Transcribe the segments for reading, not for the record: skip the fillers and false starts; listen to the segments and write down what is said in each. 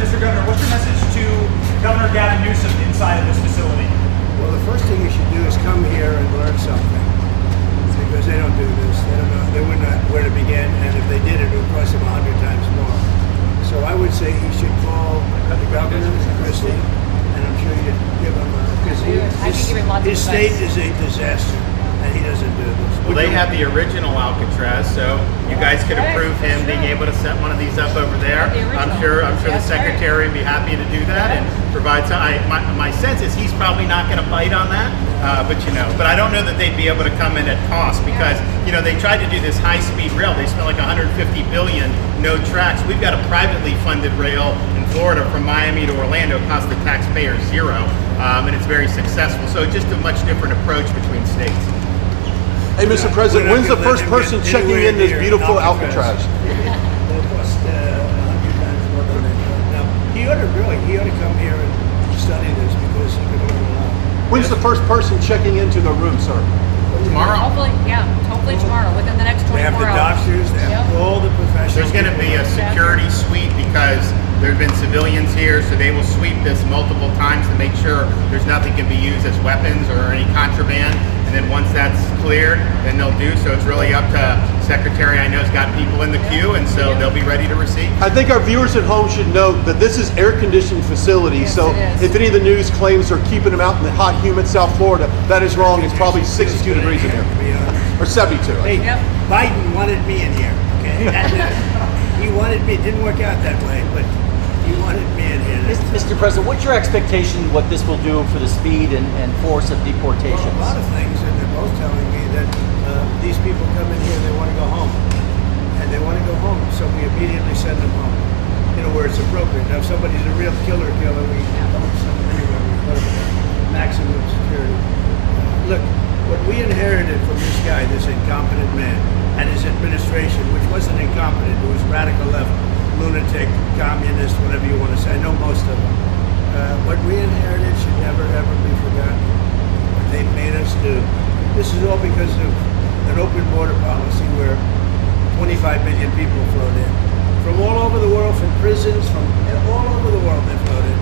Mr. Governor, what's your message to Governor Gavin Newsom inside of this facility? Well, the first thing you should do is come here and learn something, because they don't do this. They don't know. They wouldn't know where to begin, and if they did, it would cost them 100 times more. So I would say he should call the governor, Christie, and I'm sure you'd give him because his state is a disaster, and he doesn't do this. Well, they have the original Alcatraz, so you guys could approve him being able to set one of these up over there. I'm sure the secretary would be happy to do that and provide some. My sense is he's probably not going to bite on that, but I don't know that they'd be able to come in at cost because they tried to do this high-speed rail. They spent like 150 billion, no tracks. We've got a privately funded rail in Florida from Miami to Orlando, cost the taxpayer $0, and it's very successful. So just a much different approach between states. Hey, Mr. President, when's the first person checking in this beautiful Alcatraz? It'll cost 100 times more than that. Now, he ought to come here and study this because he could learn a lot. When's the first person checking into the room, sir? Tomorrow. Hopefully tomorrow, within the next 24 hours. They have the doctors, they have all the professionals. There's going to be a security sweep because there have been civilians here, so they will sweep this multiple times to make sure there's nothing can be used as weapons or any contraband. And then once that's cleared, then they'll do. So it's really up to Secretary. I know has got people in the queue, and so they'll be ready to receive. I think our viewers at home should know that this is air-conditioned facility. Yes, so it is. if any of the news claims they're keeping them out in the hot, humid South Florida, that is wrong. It's probably 62 degrees in here, or 72. Hey, Biden wanted me in here. Okay, he wanted me. It didn't work out that way, but he wanted me in here. Mr. President, what's your expectation what this will do for the speed and force of deportation? Well, a lot of things, and they're both telling me that these people come in here, they want to go home. And they want to go home, so we immediately send them home, where it's appropriate. Now, if somebody's a real killer, we don't send them anywhere. We put them in maximum security. Look, what we inherited from this guy, this incompetent man, and his administration, which wasn't incompetent, it was radical left, lunatic, communist, whatever you want to say. I know most of them. What we inherited should never, ever be forgotten. What they made us do. This is all because of an open border policy where 25 million people flowed in. From all over the world, from prisons, from all over the world they flowed in.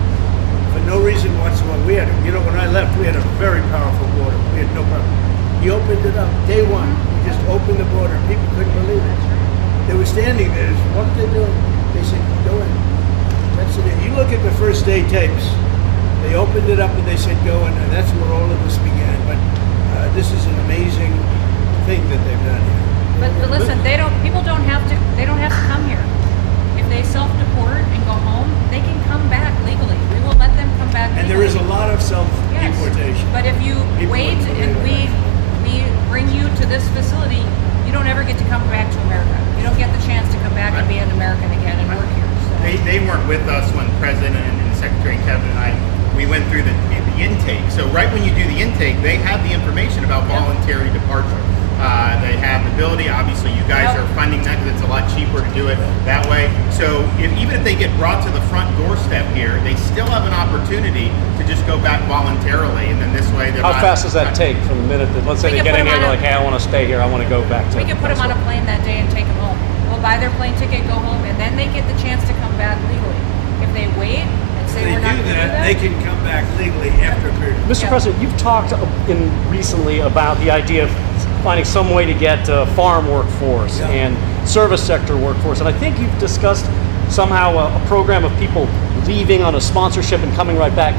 For no reason whatsoever. We had, when I left, we had a very powerful border. We had no problem. He opened it up. Day one, we just opened the border. People couldn't believe it. They were standing there. What did they do? They said, go in. That's it. You look at the first day tapes. They opened it up and they said, go in. And that's where all of this began. But this is an amazing thing that they've done here. But listen, people don't have to come here. If they self-deport and go home, they can come back legally. We will let them come back legally. And there is a lot of self-deportation. Yes. But if you wait and we bring you to this facility, you don't ever get to come back to America. You don't get the chance to come back and be an American again and work here. So. They weren't with us when the President and Secretary Kevin and I, we went through the intake. So right when you do the intake, they have the information about voluntary departure. They have the ability, obviously you guys are funding that because it's a lot cheaper to do it that way. So even if they get brought to the front doorstep here, they still have an opportunity to just go back voluntarily, and then this way they're How fast does that take from the minute that, let's say they get in here, they're like, hey, I want to stay here, I want to go back to... We can put them on a plane that day and take them home. We'll buy their plane ticket, go home, and then they get the chance to come back legally. If they wait and say we're not going to do that, they can come back legally after a period. Mr. President, you've talked recently about the idea of finding some way to get farm workforce and service sector workforce, and I think you've discussed somehow a program of people leaving on a sponsorship and coming right back.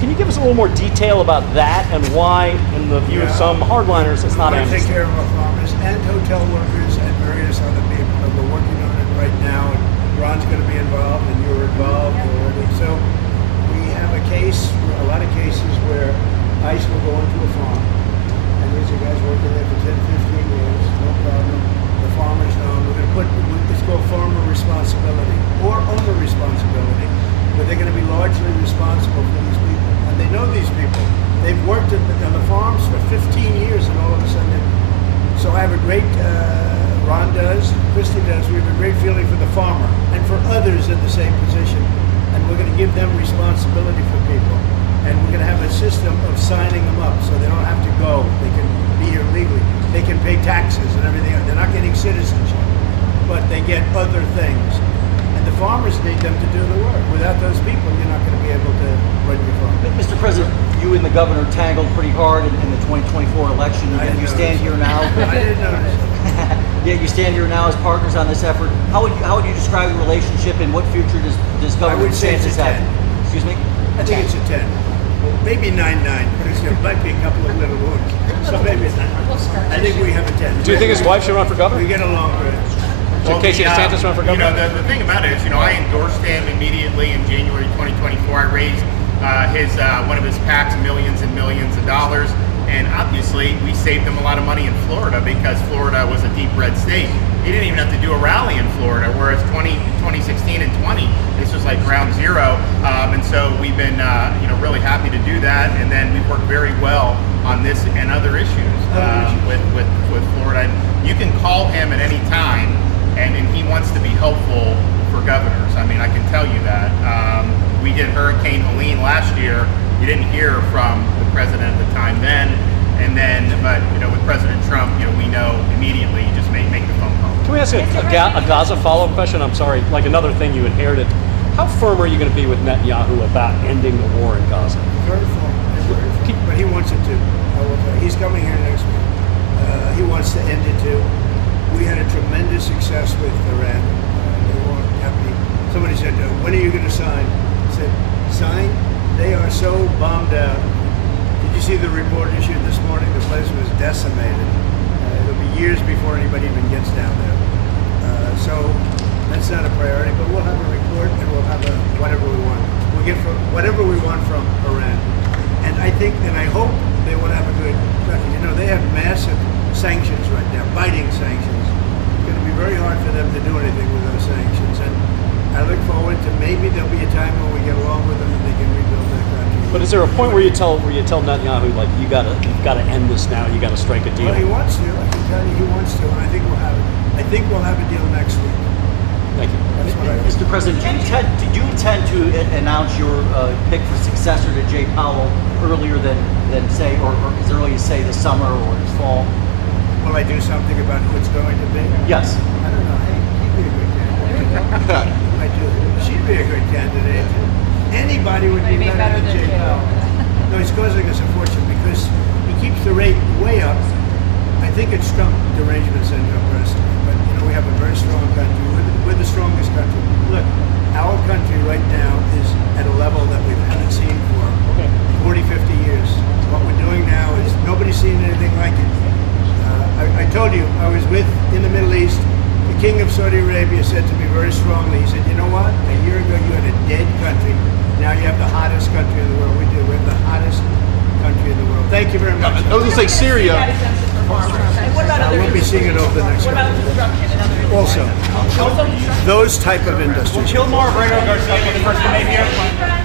Can you give us a little more detail about that and why, in the view of some hardliners, it's not amnesty? Take care of our farmers and hotel workers and various other people. We're working on it right now, and Ron's going to be involved, and you're involved already. So we have a lot of cases where ICE will go into a farm, and these are guys working there for 10, 15 years, no problem. The farmers know. We're going to put, it's called farmer responsibility or owner responsibility, but they're going to be largely responsible for these people. And they know these people. They've worked on the farms for 15 years, and all of a sudden, so I have a great, Ron does, Christie does, we have a great feeling for the farmer and for others in the same position. And we're going to give them responsibility for people. And we're going to have a system of signing them up so they don't have to go. They can be here legally. They can pay taxes and everything else. They're not getting citizenship, but they get other things. And the farmers need them to do the work. Without those people, you're not going to be able to run your farm. Mr. President, you and the governor tangled pretty hard in the 2024 election. I didn't You stand notice. here now. I didn't notice. Yeah, you stand here now as partners on this effort. How would you describe the relationship, and what future does Governor would say it's DeSantis a have? 10. Excuse me? I think it's a 10. Maybe 9-9, but there might be a couple of little wounds. So maybe it's 9. I think we have a 10. Do you think his wife should run for We governor? get along good. Should Casey DeSantis run for You know, governor? the thing about it is, I endorsed him immediately in January 2024. I raised one of his PACs millions and millions of dollars, and obviously we saved him a lot of money in Florida because Florida was a deep red state. He didn't even have to do a rally in Florida, whereas 2016 and 20, this was like ground zero. And so we've been really happy to do that, and then we've worked very well on this and other issues with Florida. And you can call him at any time, and he wants to be helpful for governors. I mean, I can tell you that. We did Hurricane Helene last year. You didn't hear from the president at the time then, but with President Trump, we know immediately. You just make the phone call. Can we ask a Gaza follow-up question? I'm sorry, like another thing you inherited. How firm are you going to be with Netanyahu about ending the war in Gaza? Very full. But he wants it to. I will tell you. He's coming here next week. He wants to end it too. We had a tremendous success with Iran. They weren't happy. Somebody said, when are you going to sign? I said, sign? They are so bombed out. Did you see the report issued this morning? The place was decimated. It'll be years before anybody even gets down there. So that's not a priority, but we'll have a report and we'll have whatever we want. We'll get whatever we want from Iran. And I think and I hope they will have a good record. They have massive sanctions right now, biting sanctions. It's going to be very hard for them to do anything with those sanctions. And I look forward to maybe there'll be a time when we get along with them and they can rebuild their country. But is there a point where you tell Netanyahu, like, you've got to end this now, you got to strike a deal? Well, he wants to. I can tell you he wants to, and I think we'll have it. I think we'll have a deal next week. Thank you. That's what I think. Mr. President, do you intend to announce your pick for successor to Jay Powell earlier than say, or as early as say this summer or this fall? Will I do something about who it's going to be? Yes. I don't know. Hey, she'd be a good candidate. I do. She'd be a good candidate. Anybody would be better than Jay Powell. No, he's causing us a fortune because he keeps the rate way up. I think it's Trump derangement syndrome personally, but we have a very strong country. We're the strongest country. Look, our country right now is at a level that we haven't seen for 40, 50 years. What we're doing now is nobody's seen anything like it. I told you, I was in the Middle East. The King of Saudi Arabia said to me very strongly, he said, you know what? A year ago you had a dead country. Now you have the hottest country in the world. We do. We have the hottest country in the world. Thank you very much. I was going to say Syria. We'll be seeing it over the next couple of days. Also, those type of industries. Kill more Brando Garcia, the first one here.